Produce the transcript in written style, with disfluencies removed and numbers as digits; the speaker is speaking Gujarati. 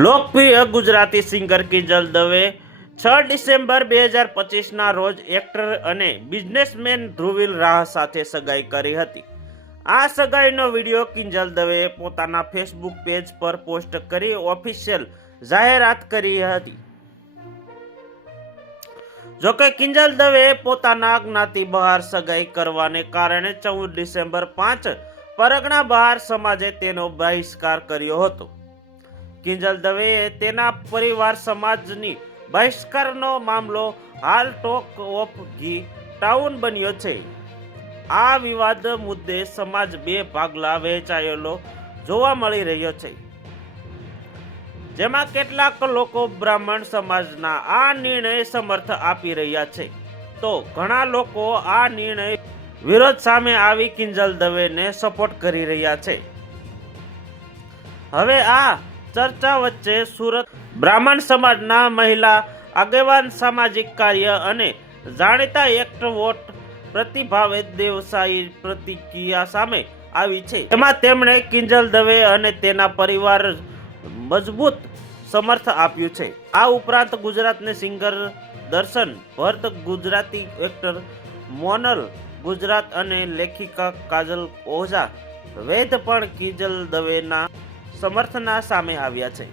લોકપ્રિય ગુજરાતી સિંગર કિંજલ દવે 6 ડિસેમ્બર 2025ના રોજ એક્ટર અને બિઝનેસમેન ધ્રુવીલ રાહ સાથે સગાઈ કરી હતી. આ સગાઈનો વિડીયો કિંજલ દવેએ પોતાના ફેસબુક પેજ પર પોસ્ટ કરી ઓફિશિયલ જાહેરાત કરી હતી. જોકે કિંજલ દવેએ પોતાના જ્ઞાતિ બહાર સગાઈ કરવાને કારણે 14 ડિસેમ્બર 5 પરગણા બહાર સમાજે તેનો બહિષ્કાર કર્યો હતો. કિંજલ દવેએ તેના પરિવાર સમાજની બહિષ્કારનો મામલો હાલ ટોક ઓફ ધી ટાઉન બન્યો છે. આ વિવાદ મુદ્દે સમાજ બે ભાગલા વહેંચાયેલો જોવા મળી રહ્યો છે, જેમાં કેટલાક લોકો બ્રાહ્મણ સમાજના આ નિર્ણય સમર્થ આપી રહ્યા છે, તો ઘણા લોકો આ નિર્ણય વિરોધ સામે આવી કિંજલ દવેને સપોર્ટ કરી રહ્યા છે. હવે આ ચર્ચા વચ્ચે સુરત બ્રાહ્મણ સમાજના મહિલા આગેવાન, સામાજિક કાર્ય અને જાણીતા એક્ટર વોટ પ્રતિભાવે દેવસાઈ પ્રતિક્રિયા સામે આવી છે. એમાં તેમણે કિંજલ દવે અને તેના પરિવાર મજબૂત સમર્થ આપ્યું છે. આ ઉપરાંત ગુજરાતની સિંગર દર્શન ભટ્ટ, ગુજરાતી એક્ટર મોનલ ગુજરાત અને લેખિકા કાજલ ઓઝા વૈદ પણ કિંજલ દવેના સમર્થના સામે આવ્યા છે.